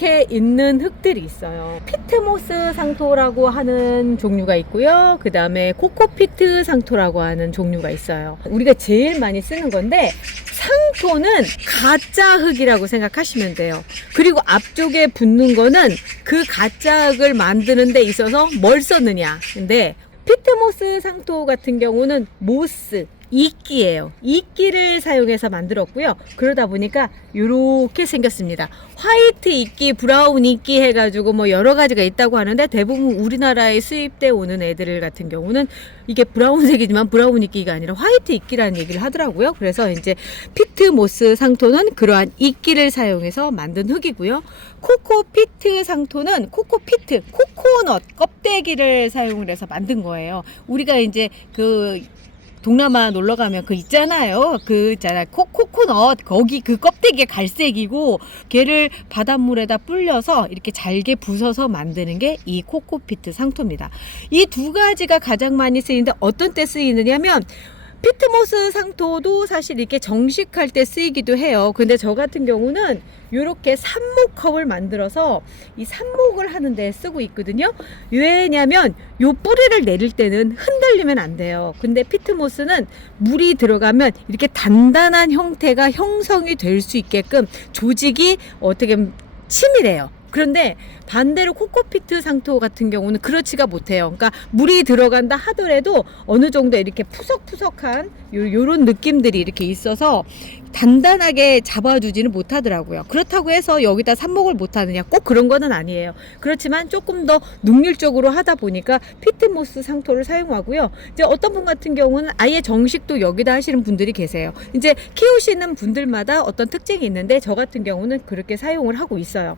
이렇게 있는 흙들이 있어요. 피트모스 상토라고 하는 종류가 있고요. 그 다음에 코코피트 상토라고 하는 종류가 있어요. 우리가 제일 많이 쓰는 건데, 상토는 가짜 흙이라고 생각하시면 돼요. 그리고 앞쪽에 붙는 거는 그 가짜 흙을 만드는 데 있어서 뭘 썼느냐. 근데 피트모스 상토 같은 경우는 모스, 이끼예요. 이끼를 사용해서 만들었고요. 그러다 보니까 이렇게 생겼습니다. 화이트 이끼, 브라운 이끼 해가지고 뭐 여러 가지가 있다고 하는데, 대부분 우리나라에 수입돼 오는 애들 같은 경우는 이게 브라운색이지만 브라운 이끼가 아니라 화이트 이끼라는 얘기를 하더라고요. 그래서 이제 피트모스 상토는 그러한 이끼를 사용해서 만든 흙이고요. 코코피트 상토는 코코피트, 코코넛 껍데기를 사용을 해서 만든 거예요. 우리가 이제 그 동남아 놀러 가면 그 있잖아요. 그 있잖아. 코코넛. 거기 그 껍데기가 갈색이고, 걔를 바닷물에다 불려서 이렇게 잘게 부숴서 만드는 게 이 코코피트 상토입니다. 이 두 가지가 가장 많이 쓰이는데, 어떤 때 쓰이느냐면, 피트모스 상토도 사실 이렇게 정식할 때 쓰이기도 해요. 근데 저 같은 경우는 이렇게 삽목컵을 만들어서 이 삽목을 하는 데 쓰고 있거든요. 왜냐면 요 뿌리를 내릴 때는 흔들리면 안 돼요. 근데 피트모스는 물이 들어가면 이렇게 단단한 형태가 형성이 될 수 있게끔 조직이 어떻게 치밀해요. 그런데 반대로 코코피트 상토 같은 경우는 그렇지가 못해요. 그러니까 물이 들어간다 하더라도 어느 정도 이렇게 푸석푸석한 요런 느낌들이 이렇게 있어서 단단하게 잡아주지는 못하더라고요. 그렇다고 해서 여기다 삽목을 못하느냐, 꼭 그런 거는 아니에요. 그렇지만 조금 더 능률적으로 하다 보니까 피트모스 상토를 사용하고요. 이제 어떤 분 같은 경우는 아예 정식도 여기다 하시는 분들이 계세요. 이제 키우시는 분들마다 어떤 특징이 있는데, 저 같은 경우는 그렇게 사용을 하고 있어요.